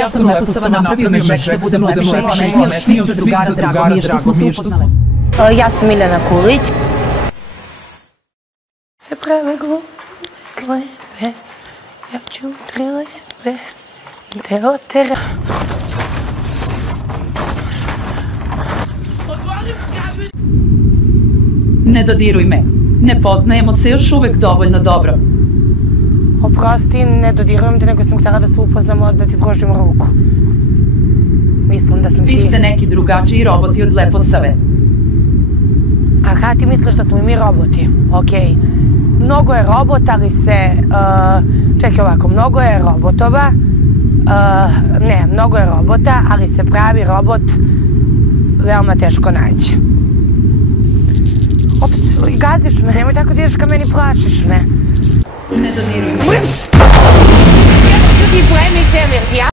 Ja sam Leposava, napravio me žek što budem lepša i pametnija od svih za drugara, drago mi je što smo se upoznali. Ja sam Miljana Kulić. Se prave glupe, slepe, ja ću trilepe, te otera. Ne dodiruj me. Ne poznajemo se još uvek dovoljno dobro. Oprosti, ne dodirujem te, nego sam htjela da se upoznamo, da ti pružim ruku. Mislim da sam ti... Vi ste neki drugačiji roboti od Leposave. Aha, ti misliš da smo i mi roboti? Okej. Mnogo je robota, ali se... Čekaj ovako, mnogo je robotova. Ne, mnogo je robota, ali se pravi robot veoma teško naći. Ops, gaziš me, nemoj tako da ideš ka meni, plašiš me. Ne dodiruj me. Ja ću ti plemite, jer ja